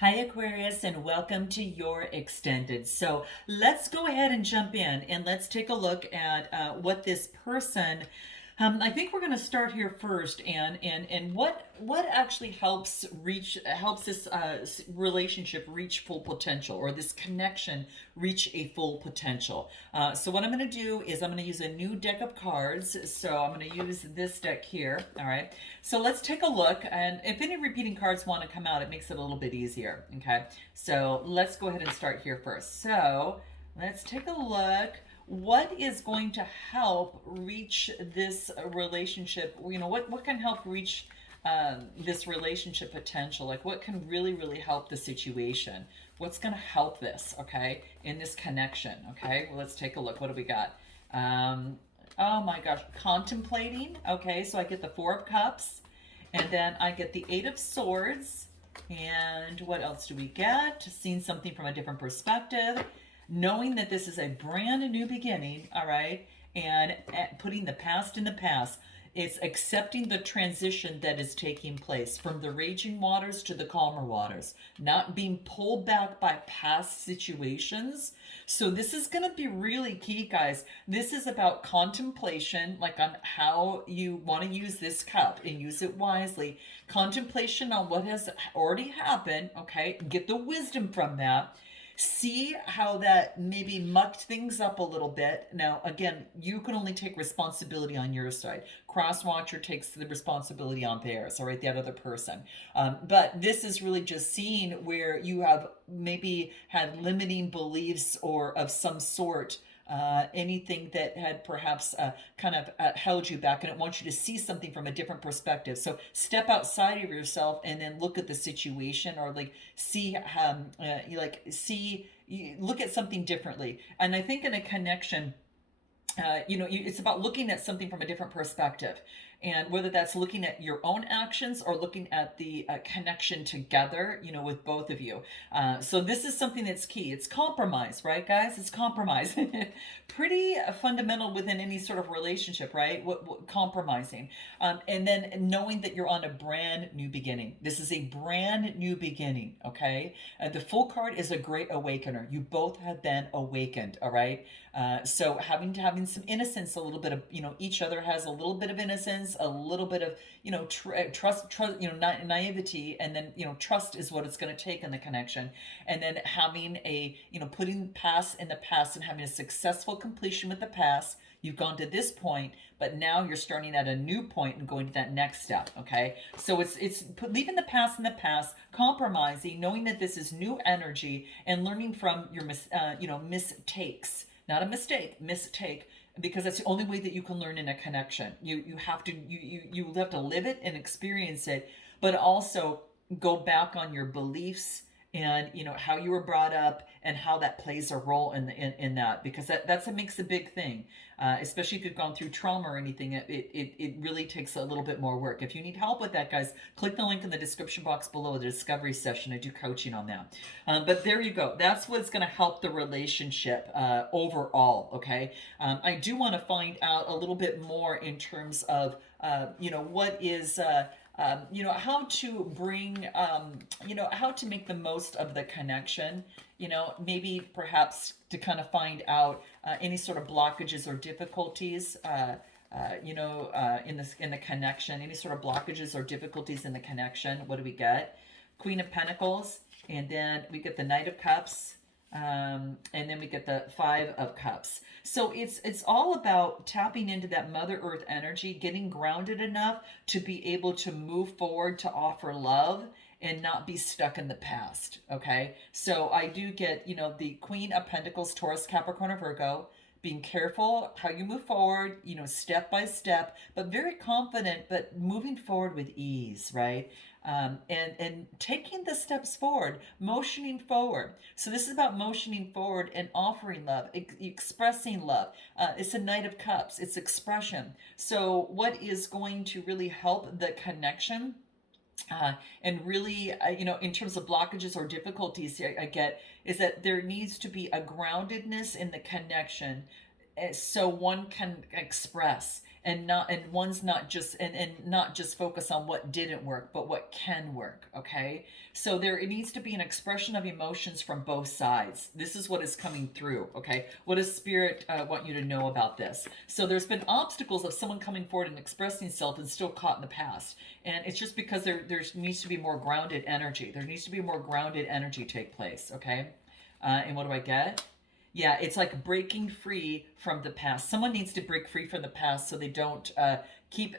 Hi, Aquarius, and welcome to your extended. So let's go ahead and jump in and let's take a look at what this person. I think we're going to start here first, and what actually helps this relationship reach full potential, or this connection reach a full potential. So what I'm going to do is I'm going to use a new deck of cards. So I'm going to use this deck here. All right. So let's take a look, and if any repeating cards want to come out, it makes it a little bit easier. Okay. So let's go ahead and start here first. So let's take a look. What is going to help reach this relationship? What can help reach this relationship potential? Like, what can really help the situation? What's going to help this, okay, in this connection? Okay, well, let's take a look. What do we got? Oh my gosh, contemplating. Okay, so I get the Four of Cups, and then I get the Eight of Swords. And what else do we get? Seeing something from a different perspective, knowing that this is a brand new beginning, all right, and putting the past in the past. It's accepting the transition that is taking place from the raging waters to the calmer waters, not being pulled back by past situations. So this is going to be really key, guys. This is about contemplation, like on how you want to use this cup and use it wisely. Contemplation on what has already happened, okay? Get the wisdom from that. See how that maybe mucked things up a little bit. Now, again, you can only take responsibility on your side. Cross watcher takes the responsibility on theirs, all right, the other person. But this is really just seeing where you have maybe had limiting beliefs or of some sort, anything that had perhaps kind of held you back, and it wants you to see something from a different perspective. So step outside of yourself and then look at the situation, or like see look at something differently. And I think in a connection, it's about looking at something from a different perspective, and whether that's looking at your own actions or looking at the connection together, with both of you. So this is something that's key. It's compromise, right, guys? It's compromise. Pretty fundamental within any sort of relationship, right? What compromising, and then knowing that you're on a brand new beginning. This is a brand new beginning. Okay, the full card is a great awakener. You both have been awakened. All right. So having some innocence, a little bit of, each other has a little bit of innocence, a little bit of, trust, naivety, and then, trust is what it's going to take in the connection. And then having putting past in the past and having a successful completion with the past. You've gone to this point, but now you're starting at a new point and going to that next step. Okay, so it's leaving the past in the past, compromising, knowing that this is new energy, and learning from your mistakes. Not a mistake, because that's the only way that you can learn in a connection. You have to you have to live it and experience it, but also go back on your beliefs, and how you were brought up, and how that plays a role in that, because that's what makes a big thing. Especially if you've gone through trauma or anything, it really takes a little bit more work. If you need help with that, guys, click the link in the description box below, the discovery session. I do coaching on that. But there you go. That's what's going to help the relationship overall. Okay. I do want to find out a little bit more in terms of what is how to bring, how to make the most of the connection, maybe perhaps to kind of find out any sort of blockages or difficulties, in the connection, any sort of blockages or difficulties in the connection. What do we get? Queen of Pentacles, and then we get the Knight of Cups, and then we get the Five of Cups. So it's all about tapping into that Mother Earth energy, getting grounded enough to be able to move forward, to offer love, and not be stuck in the past. Okay, so I do get the Queen of Pentacles, Taurus, Capricorn, or Virgo. Being careful how you move forward, step by step, but very confident, but moving forward with ease, right? And taking the steps forward, motioning forward. So this is about motioning forward and offering love, expressing love. It's a Knight of Cups. It's expression. So what is going to really help the connection? And really, in terms of blockages or difficulties, I get is that there needs to be a groundedness in the connection, so one can express and one's not just and not just focus on what didn't work, but what can work. Okay, so there it needs to be an expression of emotions from both sides. This is what is coming through. Okay, what does spirit want you to know about this? So there's been obstacles of someone coming forward and expressing self and still caught in the past, and it's just because there needs to be more grounded energy. There needs to be more grounded energy take place. Okay, and what do I get? Yeah, it's like breaking free from the past. Someone needs to break free from the past so they don't keep,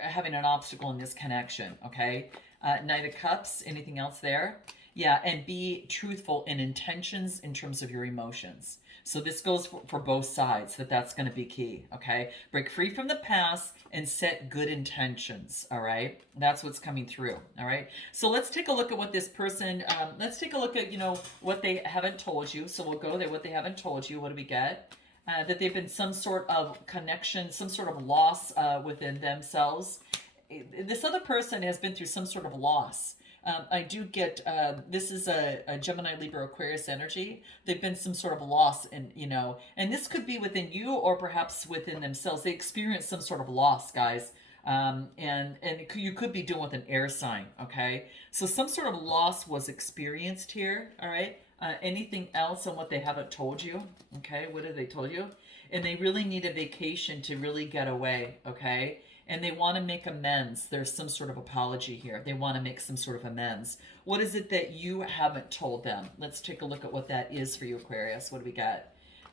having an obstacle in this connection. Okay. Knight of Cups. Anything else there? Yeah, and be truthful in intentions in terms of your emotions. So this goes for both sides. That's going to be key. Okay, break free from the past and set good intentions. All right, that's what's coming through. All right, so let's take a look at what this person. Let's take a look at what they haven't told you. So we'll go there. What they haven't told you. What do we get? That they've been some sort of connection, some sort of loss within themselves. This other person has been through some sort of loss. I do get this is a Gemini, Libra, Aquarius energy. They've been some sort of loss, and this could be within you or perhaps within themselves. They experience some sort of loss, guys. You could be dealing with an air sign. Okay, so some sort of loss was experienced here. All right. Anything else on what they haven't told you? Okay, what have they told you? And they really need a vacation to really get away. Okay, and they want to make amends. There's some sort of apology here. They want to make some sort of amends. What is it that you haven't told them? Let's take a look at what that is for you, Aquarius. What do we got?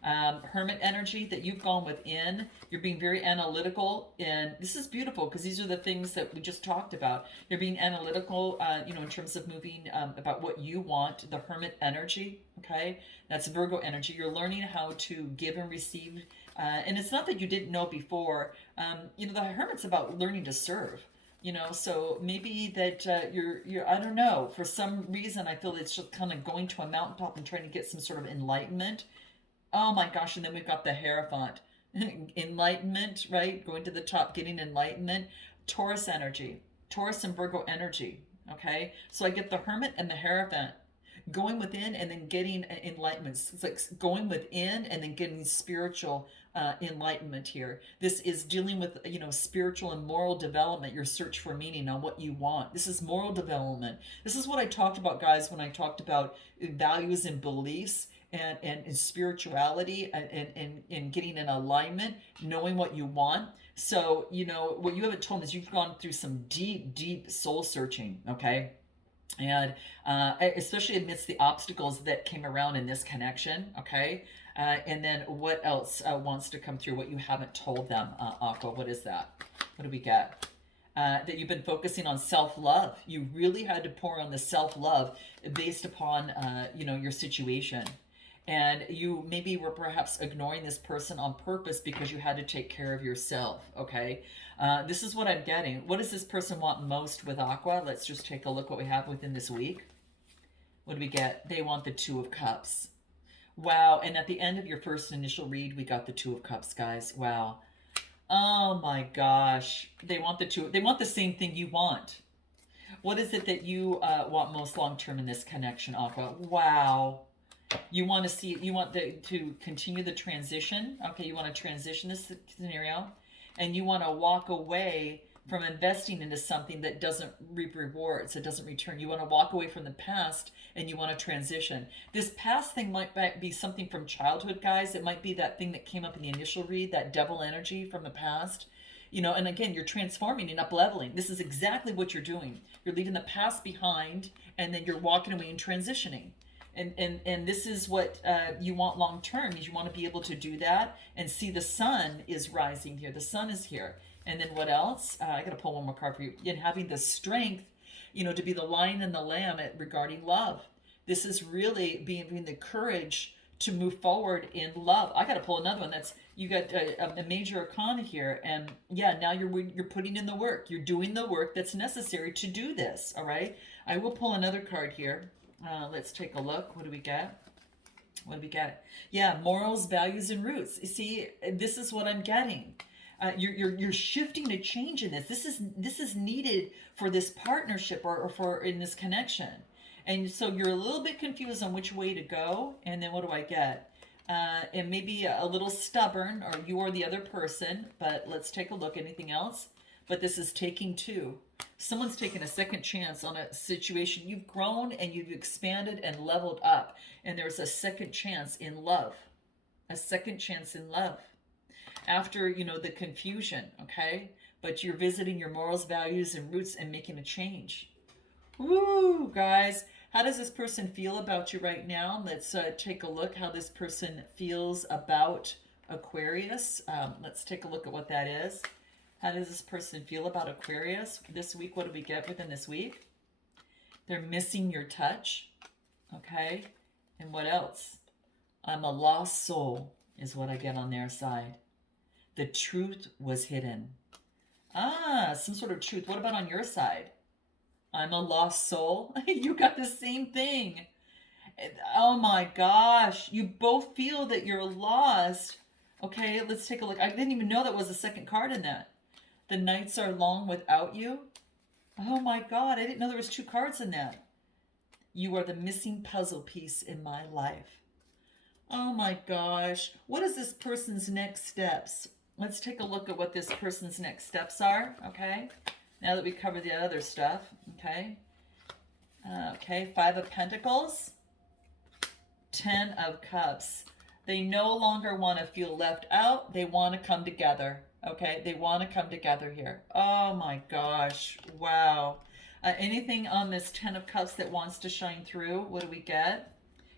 Hermit energy, that you've gone within. You're being very analytical, and this is beautiful because these are the things that we just talked about. You're being analytical, in terms of moving about what you want. The Hermit energy, okay, that's Virgo energy. You're learning how to give and receive, and it's not that you didn't know before. The Hermit's about learning to serve. So maybe that you're I don't know, for some reason I feel it's just kind of going to a mountaintop and trying to get some sort of enlightenment. Oh my gosh, and then we've got the Hierophant. Enlightenment, right? Going to the top, getting enlightenment. Taurus energy. Taurus and Virgo energy. Okay? So I get the Hermit and the Hierophant. Going within and then getting enlightenment. It's like going within and then getting spiritual enlightenment here. This is dealing with, spiritual and moral development, your search for meaning on what you want. This is moral development. This is what I talked about, guys, when I talked about values and beliefs. And spirituality and getting in alignment, knowing what you want. So, what you haven't told me is you've gone through some deep, deep soul searching, okay? And especially amidst the obstacles that came around in this connection, okay? And then what else wants to come through, what you haven't told them, Aqua? What is that? What do we get? That you've been focusing on self-love. You really had to pour on the self-love based upon, your situation. And you maybe were perhaps ignoring this person on purpose because you had to take care of yourself, okay? This is what I'm getting. What does this person want most with Aqua? Let's just take a look what we have within this week. What do we get? They want the Two of Cups. Wow, and at the end of your first initial read, we got the Two of Cups, guys. Wow. Oh my gosh. They want the same thing you want. What is it that you want most long-term in this connection, Aqua? Wow. You want to continue the transition. Okay, you want to transition this scenario, and you want to walk away from investing into something that doesn't reap rewards, it doesn't return. You want to walk away from the past and you want to transition. This past thing might be something from childhood, guys. It might be that thing that came up in the initial read, that devil energy from the past. And again, you're transforming and up leveling. This is exactly what you're doing. You're leaving the past behind, and then you're walking away and transitioning. And this is what you want long term, is you want to be able to do that and see the sun is rising here. The sun is here. And then what else? I got to pull one more card for you. And having the strength, to be the lion and the lamb regarding love. This is really being the courage to move forward in love. I got to pull another one. You got a major arcana here. And yeah, now you're putting in the work. You're doing the work that's necessary to do this. All right. I will pull another card here. Let's take a look. What do we get? What do we get? Yeah, morals, values, and roots. You see, this is what I'm getting. You're shifting a change in this. This is needed for this partnership or for in this connection. And so you're a little bit confused on which way to go. And then what do I get? and maybe a little stubborn, or you or the other person. But let's take a look. Anything else? But this is taking two. Someone's taken a second chance on a situation. You've grown and you've expanded and leveled up, and there's a second chance in love. A second chance in love. After, the confusion, okay? But you're visiting your morals, values, and roots and making a change. Woo, guys. How does this person feel about you right now? Let's take a look how this person feels about Aquarius. Let's take a look at what that is. How does this person feel about Aquarius this week? What do we get within this week? They're missing your touch. Okay. And what else? I'm a lost soul is what I get on their side. The truth was hidden. Some sort of truth. What about on your side? I'm a lost soul. You got the same thing. Oh my gosh. You both feel that you're lost. Okay, let's take a look. I didn't even know that was the second card in that. The nights are long without you. Oh my God, I didn't know there was two cards in that. You are the missing puzzle piece in my life. Oh my gosh. What is this person's next steps? Let's take a look at what this person's next steps are, okay? Now that we covered the other stuff, okay? Okay, Five of Pentacles, Ten of Cups. They no longer want to feel left out. They want to come together, okay? They want to come together here. Oh my gosh, wow. Anything on this Ten of Cups that wants to shine through? What do we get?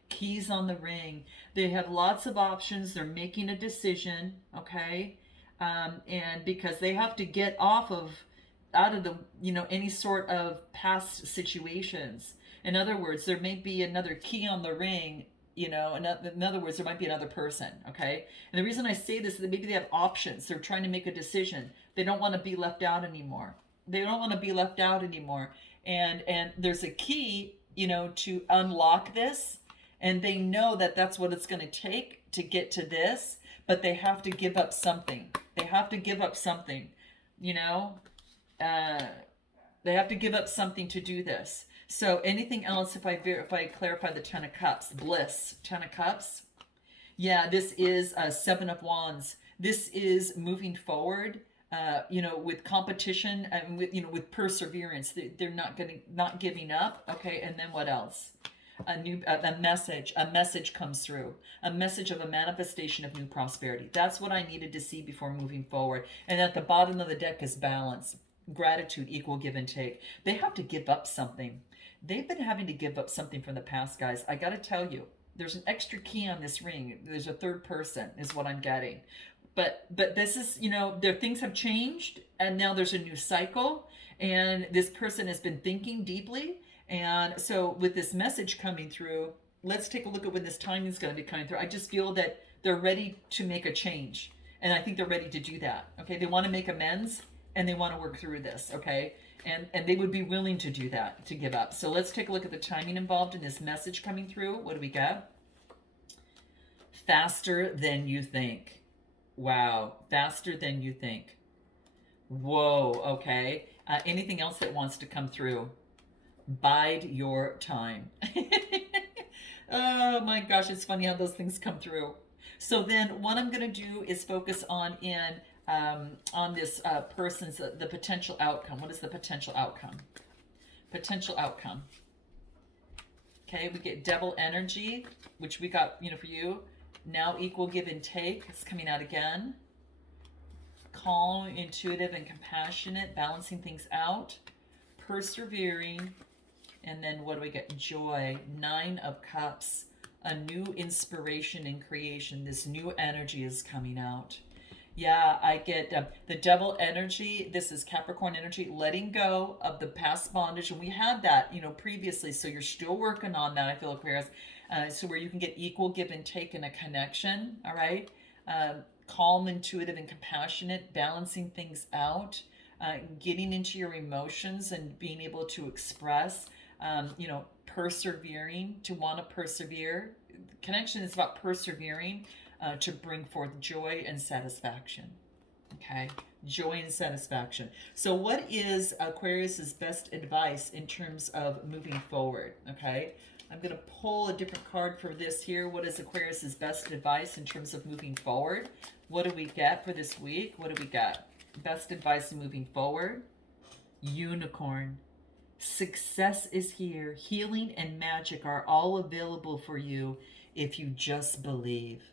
Keys on the ring. They have lots of options. They're making a decision, okay? And because they have to get out of the, any sort of past situations. In other words, there may be another key on the ring, in other words, there might be another person, okay? And the reason I say this is that maybe they have options. They're trying to make a decision. They don't want to be left out anymore. They don't want to be left out anymore. And there's a key, to unlock this. And they know that that's what it's going to take to get to this, but they have to give up something. They have to give up something, they have to give up something to do this. So anything else, if I clarify the Ten of Cups, bliss, Ten of Cups. Yeah, this is Seven of Wands. This is moving forward, with competition and with perseverance. They're not giving up. Okay. And then what else? A message comes through, a message of a manifestation of new prosperity. That's what I needed to see before moving forward. And at the bottom of the deck is balance, gratitude, equal give and take. They have to give up something. They've been having to give up something from the past, guys. I got to tell you, there's an extra key on this ring. There's a third person is what I'm getting. But this is, their things have changed, and now there's a new cycle, and this person has been thinking deeply. And so with this message coming through, let's take a look at when this timing is going to be coming through. I just feel that they're ready to make a change. And I think they're ready to do that. Okay. They want to make amends and they want to work through this. Okay. And they would be willing to do that, to give up. So let's take a look at the timing involved in this message coming through. What do we get? Faster than you think. Wow. Faster than you think. Whoa. Okay. Anything else that wants to come through? Bide your time. Oh my gosh, it's funny how those things come through. So then what I'm going to do is focus on this person's, the potential outcome. What is the potential outcome? Potential outcome. Okay, we get Devil energy, which we got, for you. Now equal give and take. It's coming out again. Calm, intuitive, and compassionate, balancing things out. Persevering. And then what do we get? Joy, Nine of Cups, a new inspiration and creation. This new energy is coming out. Yeah, I get the Devil energy. This is Capricorn energy, letting go of the past bondage. And we had that, previously. So you're still working on that, I feel, Aquarius. So where you can get equal give and take in a connection, all right? Calm, intuitive, and compassionate, balancing things out, getting into your emotions and being able to express. Persevering, to want to persevere. Connection is about persevering to bring forth joy and satisfaction. Okay, joy and satisfaction. So what is Aquarius's best advice in terms of moving forward? Okay, I'm going to pull a different card for this here. What is Aquarius's best advice in terms of moving forward? What do we get for this week? What do we got? Best advice in moving forward. Unicorn. Success is here. Healing and magic are all available for you if you just believe.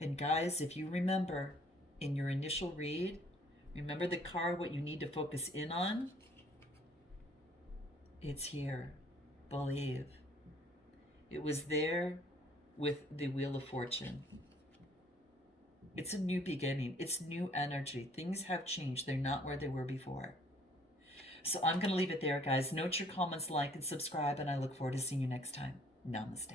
And guys, if you remember in your initial read, remember the card, what you need to focus in on? It's here. Believe. It was there with the Wheel of Fortune. It's a new beginning. It's new energy. Things have changed. They're not where they were before. So I'm going to leave it there, guys. Note your comments, like, and subscribe, and I look forward to seeing you next time. Namaste.